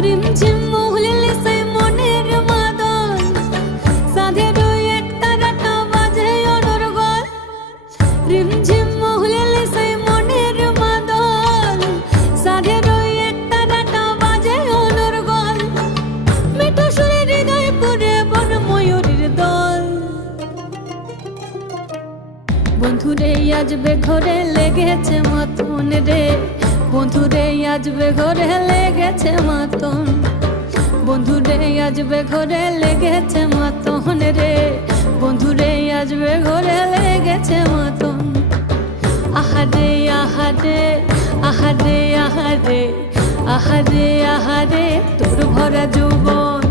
রিমঝিম মহুলিল সেই মনের মাদল সাধের একটা ডাটা বাজে অনর্গল রিমঝিম মহুলিল সেই মনের মাদল সাধের একটা ডাটা বাজে অনর্গল মিঠু সুরে হৃদয় পুরে বন ময়ূরীর দল বন্ধুরে আজবে ঘরে লেগেছে মতন রে বন্ধুরে আজবে ঘরে লেগেছে মতন বন্ধুরে আজবে ঘরে লেগেছে মতন রে বন্ধুরে আজবে ঘরে লেগেছে মতন আহারে আহারে আহারে আহারে আহারে আহারে তোর ভরা যৌবন